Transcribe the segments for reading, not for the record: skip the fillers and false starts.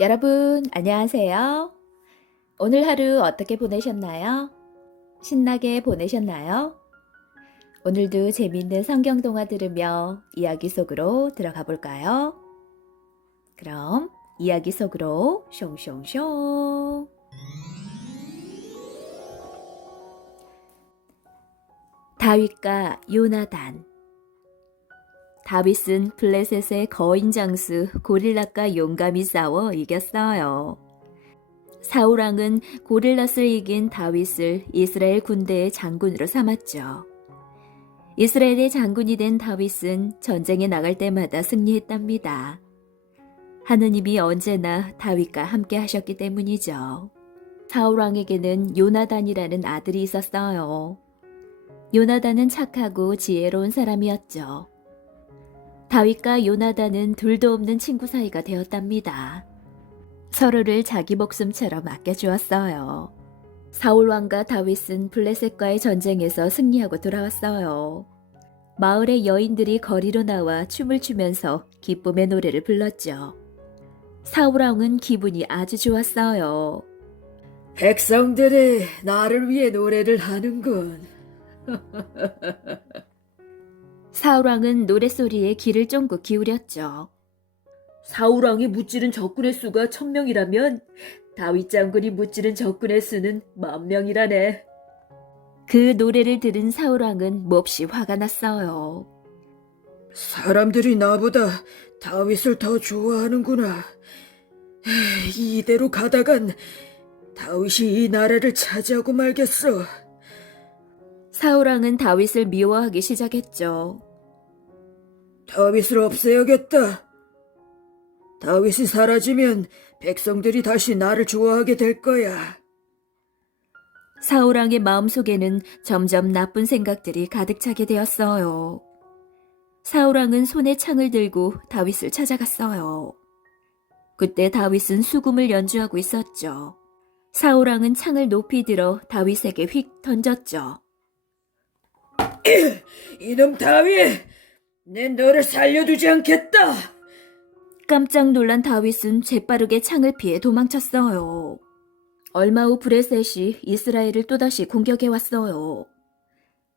여러분, 안녕하세요. 오늘 하루 어떻게 보내셨나요? 신나게 보내셨나요? 오늘도 재미있는 성경 동화 들으며 이야기 속으로 들어가 볼까요? 그럼 이야기 속으로 숑숑숑. 다윗과 요나단. 다윗은 블레셋의 거인 장수 고릴랏과 용감히 싸워 이겼어요. 사울왕은 고릴랏을 이긴 다윗을 이스라엘 군대의 장군으로 삼았죠. 이스라엘의 장군이 된 다윗은 전쟁에 나갈 때마다 승리했답니다. 하느님이 언제나 다윗과 함께 하셨기 때문이죠. 사울왕에게는 요나단이라는 아들이 있었어요. 요나단은 착하고 지혜로운 사람이었죠. 다윗과 요나단은 둘도 없는 친구 사이가 되었답니다. 서로를 자기 목숨처럼 아껴주었어요. 사울왕과 다윗은 블레셋과의 전쟁에서 승리하고 돌아왔어요. 마을의 여인들이 거리로 나와 춤을 추면서 기쁨의 노래를 불렀죠. 사울왕은 기분이 아주 좋았어요. 백성들이 나를 위해 노래를 하는군. 사울왕은 노랫소리에 귀를 쫑긋 기울였죠. 사울왕이 무찌른 적군의 수가 1000명이라면 다윗 장군이 무찌른 적군의 수는 10,000명이라네. 그 노래를 들은 사울왕은 몹시 화가 났어요. 사람들이 나보다 다윗을 더 좋아하는구나. 이대로 가다간 다윗이 이 나라를 차지하고 말겠어. 사울왕은 다윗을 미워하기 시작했죠. 다윗을 없애야겠다. 다윗이 사라지면 백성들이 다시 나를 좋아하게 될 거야. 사울왕의 마음속에는 점점 나쁜 생각들이 가득 차게 되었어요. 사울왕은 손에 창을 들고 다윗을 찾아갔어요. 그때 다윗은 수금을 연주하고 있었죠. 사울왕은 창을 높이 들어 다윗에게 휙 던졌죠. 이놈 다윗! 내 너를 살려두지 않겠다! 깜짝 놀란 다윗은 재빠르게 창을 피해 도망쳤어요. 얼마 후 브레셋이 이스라엘을 또다시 공격해 왔어요.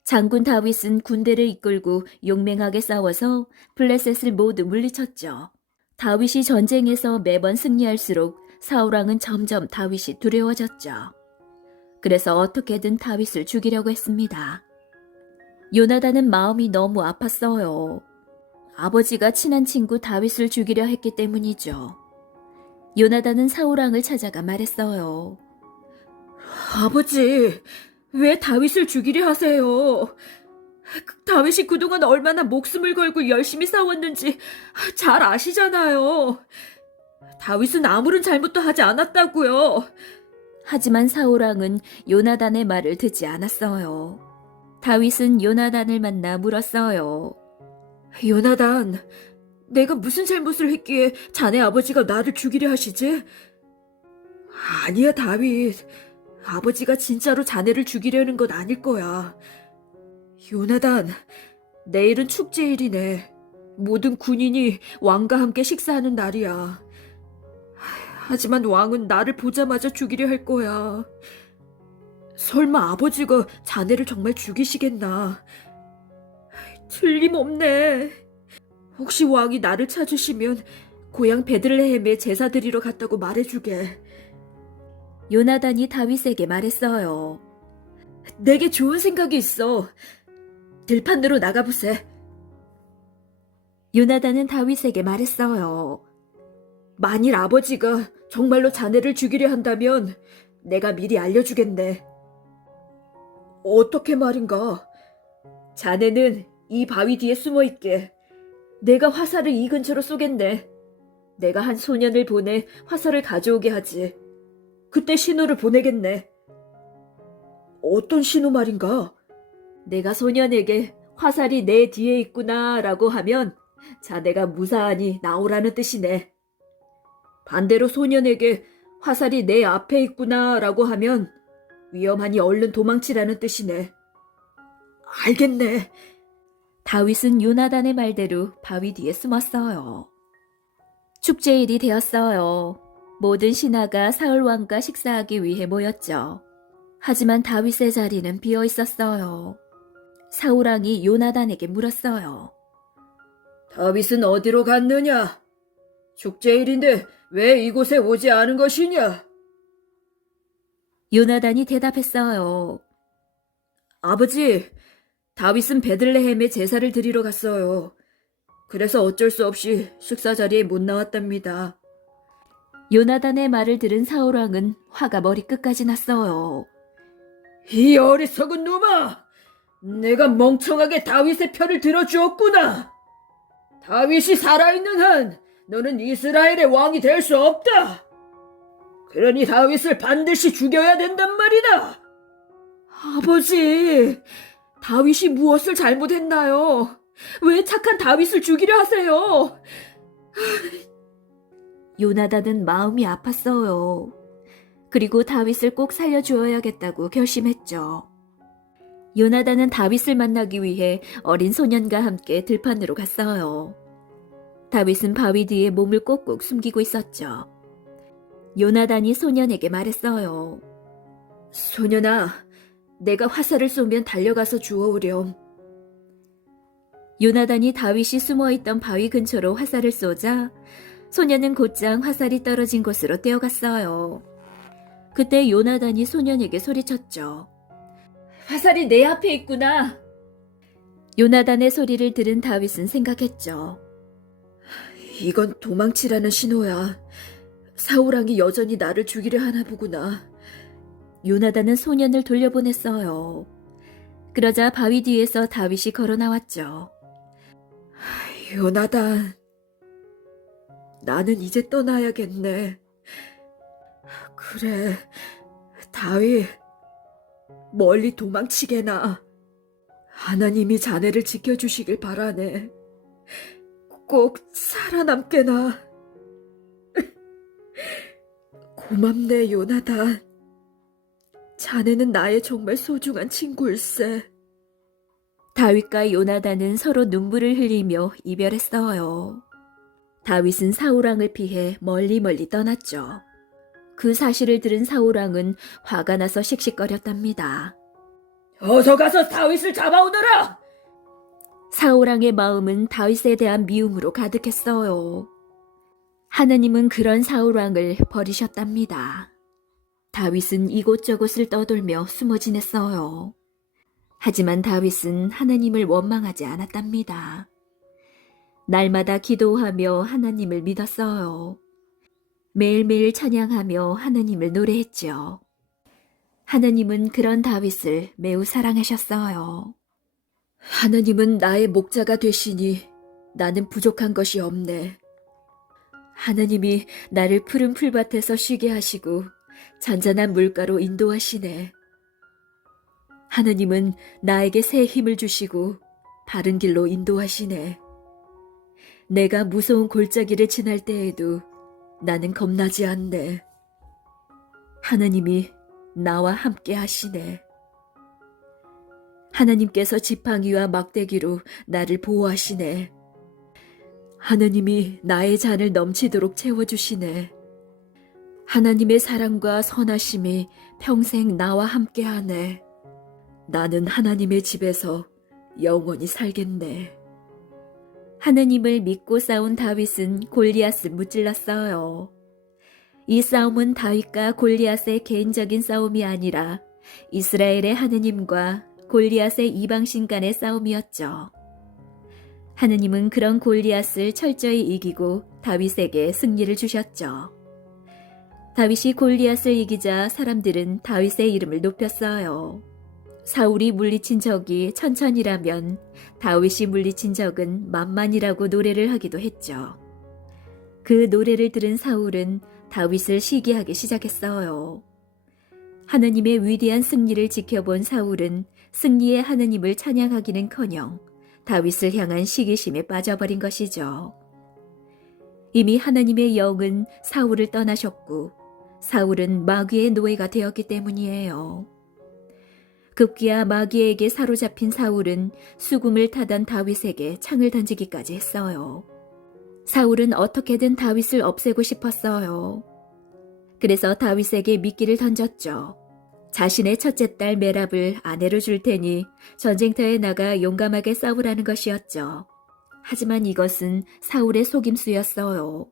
장군 다윗은 군대를 이끌고 용맹하게 싸워서 블레셋을 모두 물리쳤죠. 다윗이 전쟁에서 매번 승리할수록 사울왕은 점점 다윗이 두려워졌죠. 그래서 어떻게든 다윗을 죽이려고 했습니다. 요나단은 마음이 너무 아팠어요. 아버지가 친한 친구 다윗을 죽이려 했기 때문이죠. 요나단은 사울왕을 찾아가 말했어요. 아버지, 왜 다윗을 죽이려 하세요? 다윗이 그동안 얼마나 목숨을 걸고 열심히 싸웠는지 잘 아시잖아요. 다윗은 아무런 잘못도 하지 않았다고요. 하지만 사울왕은 요나단의 말을 듣지 않았어요. 다윗은 요나단을 만나 물었어요. 요나단, 내가 무슨 잘못을 했기에 자네 아버지가 나를 죽이려 하시지? 아니야, 다윗. 아버지가 진짜로 자네를 죽이려는 건 아닐 거야. 요나단, 내일은 축제일이네. 모든 군인이 왕과 함께 식사하는 날이야. 하지만 왕은 나를 보자마자 죽이려 할 거야. 설마 아버지가 자네를 정말 죽이시겠나? 틀림없네. 혹시 왕이 나를 찾으시면 고향 베들레헴에 제사 드리러 갔다고 말해주게. 요나단이 다윗에게 말했어요. 내게 좋은 생각이 있어. 들판으로 나가보세. 요나단은 다윗에게 말했어요. 만일 아버지가 정말로 자네를 죽이려 한다면 내가 미리 알려주겠네. 어떻게 말인가? 자네는 이 바위 뒤에 숨어있게. 내가 화살을 이 근처로 쏘겠네. 내가 한 소년을 보내 화살을 가져오게 하지. 그때 신호를 보내겠네. 어떤 신호 말인가? 내가 소년에게 화살이 내 뒤에 있구나 라고 하면 자네가 무사하니 나오라는 뜻이네. 반대로 소년에게 화살이 내 앞에 있구나 라고 하면 위험하니 얼른 도망치라는 뜻이네. 알겠네. 다윗은 요나단의 말대로 바위 뒤에 숨었어요. 축제일이 되었어요. 모든 신하가 사울 왕과 식사하기 위해 모였죠. 하지만 다윗의 자리는 비어 있었어요. 사울 왕이 요나단에게 물었어요. 다윗은 어디로 갔느냐? 축제일인데 왜 이곳에 오지 않은 것이냐? 요나단이 대답했어요. 아버지, 다윗은 베들레헴에 제사를 드리러 갔어요. 그래서 어쩔 수 없이 식사 자리에 못 나왔답니다. 요나단의 말을 들은 사울 왕은 화가 머리끝까지 났어요. 이 어리석은 놈아! 내가 멍청하게 다윗의 편을 들어주었구나! 다윗이 살아있는 한 너는 이스라엘의 왕이 될 수 없다! 그러니 다윗을 반드시 죽여야 된단 말이다! 아버지, 다윗이 무엇을 잘못했나요? 왜 착한 다윗을 죽이려 하세요? 요나단은 마음이 아팠어요. 그리고 다윗을 꼭 살려주어야겠다고 결심했죠. 요나단은 다윗을 만나기 위해 어린 소년과 함께 들판으로 갔어요. 다윗은 바위 뒤에 몸을 꼭꼭 숨기고 있었죠. 요나단이 소년에게 말했어요. 소년아, 내가 화살을 쏘면 달려가서 주워오렴. 요나단이 다윗이 숨어있던 바위 근처로 화살을 쏘자 소년은 곧장 화살이 떨어진 곳으로 뛰어갔어요. 그때 요나단이 소년에게 소리쳤죠. 화살이 내 앞에 있구나. 요나단의 소리를 들은 다윗은 생각했죠. 이건 도망치라는 신호야. 사울왕이 여전히 나를 죽이려 하나 보구나. 요나단은 소년을 돌려보냈어요. 그러자 바위 뒤에서 다윗이 걸어 나왔죠. 요나단, 나는 이제 떠나야겠네. 그래, 다윗, 멀리 도망치게나. 하나님이 자네를 지켜주시길 바라네. 꼭 살아남게나. 고맙네, 요나단. 자네는 나의 정말 소중한 친구일세. 다윗과 요나단은 서로 눈물을 흘리며 이별했어요. 다윗은 사울왕을 피해 멀리 떠났죠. 그 사실을 들은 사울왕은 화가 나서 씩씩거렸답니다. 어서 가서 다윗을 잡아오너라! 사울왕의 마음은 다윗에 대한 미움으로 가득했어요. 하느님은 그런 사울왕을 버리셨답니다. 다윗은 이곳저곳을 떠돌며 숨어 지냈어요. 하지만 다윗은 하나님을 원망하지 않았답니다. 날마다 기도하며 하나님을 믿었어요. 매일매일 찬양하며 하나님을 노래했죠. 하나님은 그런 다윗을 매우 사랑하셨어요. 하나님은 나의 목자가 되시니 나는 부족한 것이 없네. 하나님이 나를 푸른 풀밭에서 쉬게 하시고 잔잔한 물가로 인도하시네. 하나님은 나에게 새 힘을 주시고 바른 길로 인도하시네. 내가 무서운 골짜기를 지날 때에도 나는 겁나지 않네. 하나님이 나와 함께 하시네. 하나님께서 지팡이와 막대기로 나를 보호하시네. 하나님이 나의 잔을 넘치도록 채워주시네. 하나님의 사랑과 선하심이 평생 나와 함께하네. 나는 하나님의 집에서 영원히 살겠네. 하느님을 믿고 싸운 다윗은 골리앗을 무찔렀어요. 이 싸움은 다윗과 골리앗의 개인적인 싸움이 아니라 이스라엘의 하느님과 골리앗의 이방신 간의 싸움이었죠. 하느님은 그런 골리앗을 철저히 이기고 다윗에게 승리를 주셨죠. 다윗이 골리앗을 이기자 사람들은 다윗의 이름을 높였어요. 사울이 물리친 적이 천천이라면 다윗이 물리친 적은 만만이라고 노래를 하기도 했죠. 그 노래를 들은 사울은 다윗을 시기하기 시작했어요. 하느님의 위대한 승리를 지켜본 사울은 승리의 하느님을 찬양하기는커녕 다윗을 향한 시기심에 빠져버린 것이죠. 이미 하느님의 영은 사울을 떠나셨고 사울은 마귀의 노예가 되었기 때문이에요. 급기야 마귀에게 사로잡힌 사울은 수금을 타던 다윗에게 창을 던지기까지 했어요. 사울은 어떻게든 다윗을 없애고 싶었어요. 그래서 다윗에게 미끼를 던졌죠. 자신의 첫째 딸 메랍을 아내로 줄 테니 전쟁터에 나가 용감하게 싸우라는 것이었죠. 하지만 이것은 사울의 속임수였어요.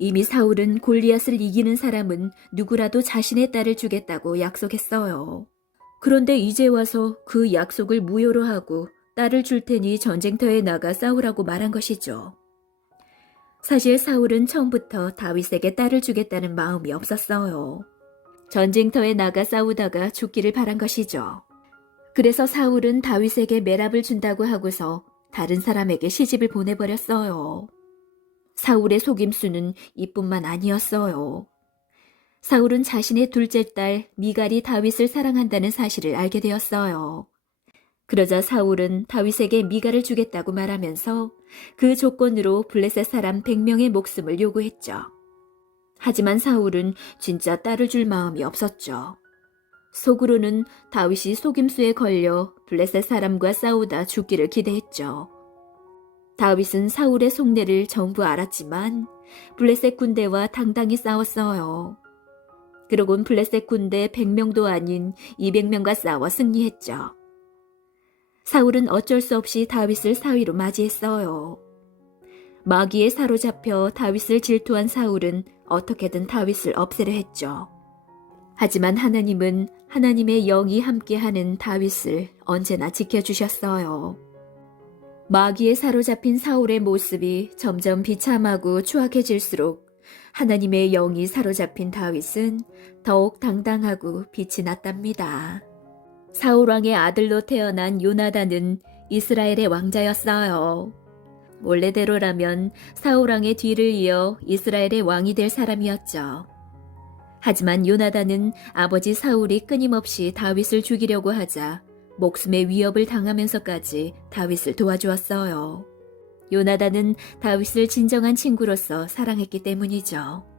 이미 사울은 골리앗을 이기는 사람은 누구라도 자신의 딸을 주겠다고 약속했어요. 그런데 이제 와서 그 약속을 무효로 하고 딸을 줄 테니 전쟁터에 나가 싸우라고 말한 것이죠. 사실 사울은 처음부터 다윗에게 딸을 주겠다는 마음이 없었어요. 전쟁터에 나가 싸우다가 죽기를 바란 것이죠. 그래서 사울은 다윗에게 메랍을 준다고 하고서 다른 사람에게 시집을 보내버렸어요. 사울의 속임수는 이뿐만 아니었어요. 사울은 자신의 둘째 딸 미갈이 다윗을 사랑한다는 사실을 알게 되었어요. 그러자 사울은 다윗에게 미갈을 주겠다고 말하면서 그 조건으로 블레셋 사람 100명의 목숨을 요구했죠. 하지만 사울은 진짜 딸을 줄 마음이 없었죠. 속으로는 다윗이 속임수에 걸려 블레셋 사람과 싸우다 죽기를 기대했죠. 다윗은 사울의 속내를 전부 알았지만 블레셋 군대와 당당히 싸웠어요. 그러곤 블레셋 군대 100명도 아닌 200명과 싸워 승리했죠. 사울은 어쩔 수 없이 다윗을 사위로 맞이했어요. 마귀에 사로잡혀 다윗을 질투한 사울은 어떻게든 다윗을 없애려 했죠. 하지만 하나님은 하나님의 영이 함께하는 다윗을 언제나 지켜주셨어요. 마귀에 사로잡힌 사울의 모습이 점점 비참하고 추악해질수록 하나님의 영이 사로잡힌 다윗은 더욱 당당하고 빛이 났답니다. 사울왕의 아들로 태어난 요나단은 이스라엘의 왕자였어요. 원래대로라면 사울왕의 뒤를 이어 이스라엘의 왕이 될 사람이었죠. 하지만 요나단은 아버지 사울이 끊임없이 다윗을 죽이려고 하자 목숨의 위협을 당하면서까지 다윗을 도와주었어요. 요나단은 다윗을 진정한 친구로서 사랑했기 때문이죠.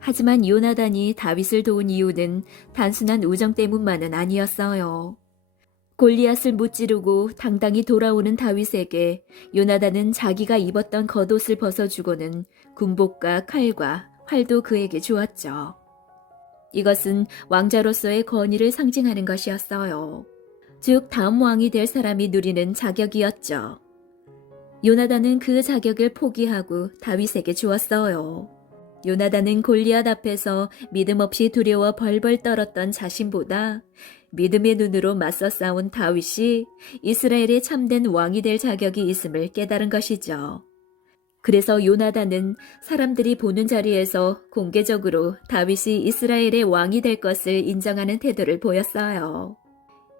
하지만 요나단이 다윗을 도운 이유는 단순한 우정 때문만은 아니었어요. 골리앗을 무찌르고 당당히 돌아오는 다윗에게 요나단은 자기가 입었던 겉옷을 벗어주고는 군복과 칼과 활도 그에게 주었죠. 이것은 왕자로서의 권위를 상징하는 것이었어요. 즉 다음 왕이 될 사람이 누리는 자격이었죠. 요나단은 그 자격을 포기하고 다윗에게 주었어요. 요나단은 골리앗 앞에서 믿음 없이 두려워 벌벌 떨었던 자신보다 믿음의 눈으로 맞서 싸운 다윗이 이스라엘의 참된 왕이 될 자격이 있음을 깨달은 것이죠. 그래서 요나단은 사람들이 보는 자리에서 공개적으로 다윗이 이스라엘의 왕이 될 것을 인정하는 태도를 보였어요.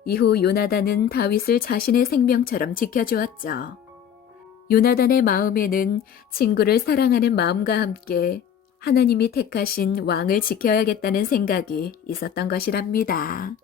이후 요나단은 다윗을 자신의 생명처럼 지켜주었죠. 요나단의 마음에는 친구를 사랑하는 마음과 함께 하나님이 택하신 왕을 지켜야겠다는 생각이 있었던 것이랍니다.